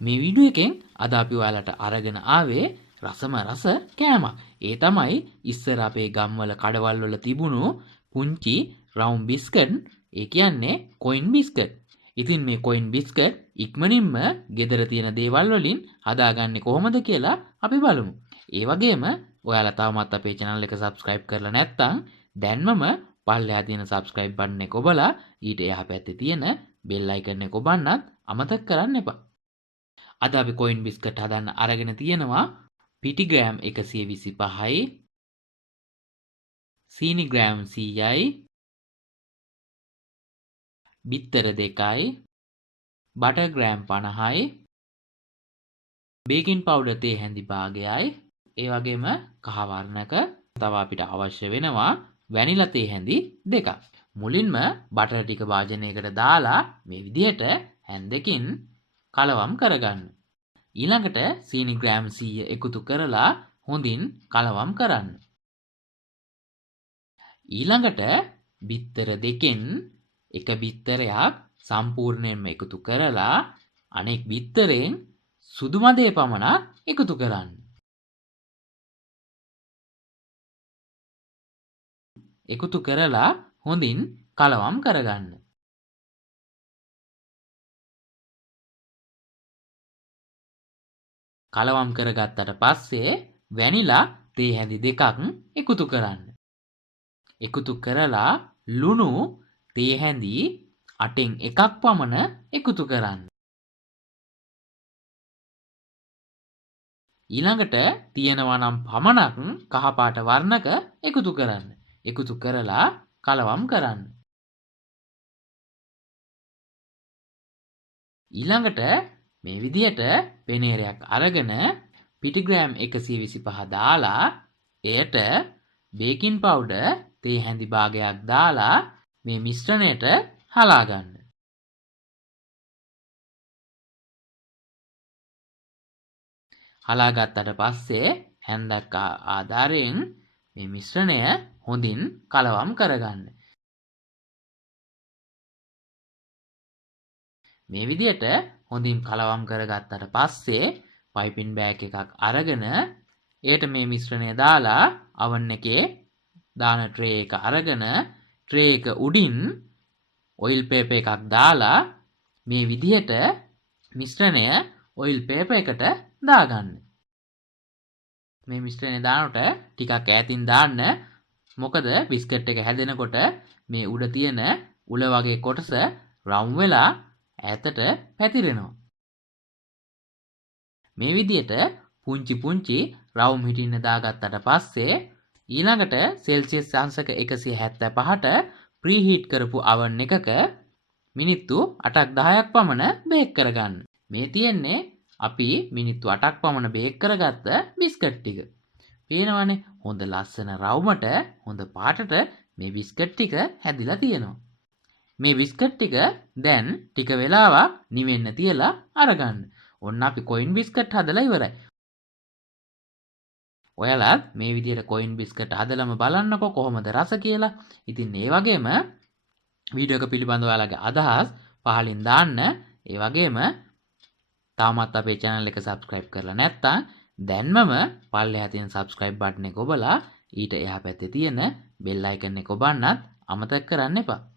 මේ වීඩියෝ එකෙන් අද අපි ඔයාලට අරගෙන ආවේ රසම රස කෑමක්. ඒ තමයි ඉස්සර අපේ ගම්වල කඩවල් වල තිබුණු පුංචි රවුම් බිස්කට්. ඒ කියන්නේ කොයින් බිස්කට්. ඉතින් මේ කොයින් බිස්කට් ඉක්මනින්ම ගෙදර තියෙන දේවල් වලින් හදාගන්නේ කොහොමද කියලා අපි බලමු. ඒ වගේම ඔයාලා තවමත් අපේ channel එක subscribe කරලා නැත්නම් දැන්මම පල්ලෙහා තියෙන subscribe button එක ඔබලා ඊට එහා පැත්තේ තියෙන bell icon එක ඔබන්නත් අමතක කරන්න එපා. අද අපි කොයින් බිස්කට් හදන්න අරගෙන තියෙනවා පිටි ග්‍රෑම් 125යි, සීනි ග්‍රෑම් 100යි, බිත්තර 2යි, බටර් ග්‍රෑම් 50යි, බේකින් පවුඩර් තේ හැඳි භාගයයි, ඒ වගේම කහ වර්ණක තව අපිට අවශ්‍ය වෙනවා වැනිලා තේ හැඳි 2ක්. මුලින්ම බටර් ටික වාජනයකට දාලා මේ විදිහට හැන්දකින් කලවම් කරගන්න. ඊළඟට සීනි ග්‍රෑම් 100 එකතු කරලා හොඳින් කලවම් කරන්න. ඊළඟට බිත්තර දෙකෙන් එක බිත්තරයක් සම්පූර්ණයෙන්ම එකතු කරලා අනෙක් බිත්තරෙන් සුදු මදේ පමණක් එකතු කරන්න. එකතු කරලා හොඳින් කලවම් කරගන්න. කලවම් කරගත්තට පස්සේ වැනිලා තේ හැඳි 2ක් එකතු කරන්න. එකතු කරලා ලුණු තේ හැඳි 8න් 1ක් පමණ එකතු කරන්න. ඊළඟට තියෙනවා නම් පමණක් කහ පාට වර්ණක එකතු කරන්න. එකතු කරලා කලවම් කරන්න. ඊළඟට මේ විදිහට පෙනේරයක් අරගෙන පිටි ග්‍රෑම් 125 දාලා එයට බේකින් පවුඩර් තේ හැඳි භාගයක් දාලා මේ මිශ්‍රණයට හලා ගන්න. හලා ගත්තට පස්සේ හැන්දක් ආධාරයෙන් මේ මිශ්‍රණය හොඳින් කලවම් කරගන්න. මේ විදිහට හොඳින් කලවම් කරගත්තට පස්සේ පයිපින් බෑග් එකක් අරගෙන ඒට මේ මිශ්‍රණය දාලා oven එකේ දාන ට්‍රේ එක අරගෙන ට්‍රේ එක උඩින් ඔයිල් පේපර් එකක් දාලා මේ විදිහට මිශ්‍රණය ඔයිල් පේපර් එකට දාගන්න. මේ මිශ්‍රණය දානකොට ටිකක් ඈතින් දාන්න. මොකද බිස්කට් එක හැදෙනකොට මේ උඩ තියෙන උල වගේ කොටස රවුම් වෙලා ඈතට පැතිරෙනවා. මේ විදිහට පුංචි රවුම් හිටින්න දාගත්තට පස්සේ ඊළඟට සෙල්සියස් අංශක 175ට ප්‍රීහීට් කරපු oven එකක මිනිත්තු 8ක් 10ක් පමණ බේක් කරගන්න. මේ තියෙන්නේ අපි මිනිත්තු 8ක් පමණ බේක් කරගත්ත බිස්කට් ටික. පේනවනේ හොඳ ලස්සන රවුමට හොඳ පාටට මේ බිස්කට් ටික හැදිලා තියෙනවා. මේ බිස්කට් ටික දැන් ටික වෙලාවක් නිවෙන්න තියලා අරගන්න. ඔන්න අපි කොයින් බිස්කට් හදලා ඉවරයි. ඔයාලත් මේ විදිහට කොයින් බිස්කට් හදලම බලන්නකෝ කොහොමද රස කියලා. ඉතින් ඒ වගේම වීඩියෝ එක පිළිබඳව ඔයාලගේ අදහස් පහලින් දාන්න. ඒ වගේම තාමත් අපේ channel එක subscribe කරලා නැත්නම් දැන්මම පල්ලෙහා තියෙන subscribe button එක ඔබලා ඊට එහා පැත්තේ තියෙන bell icon එක ඔබන්නත් අමතක කරන්න එපා.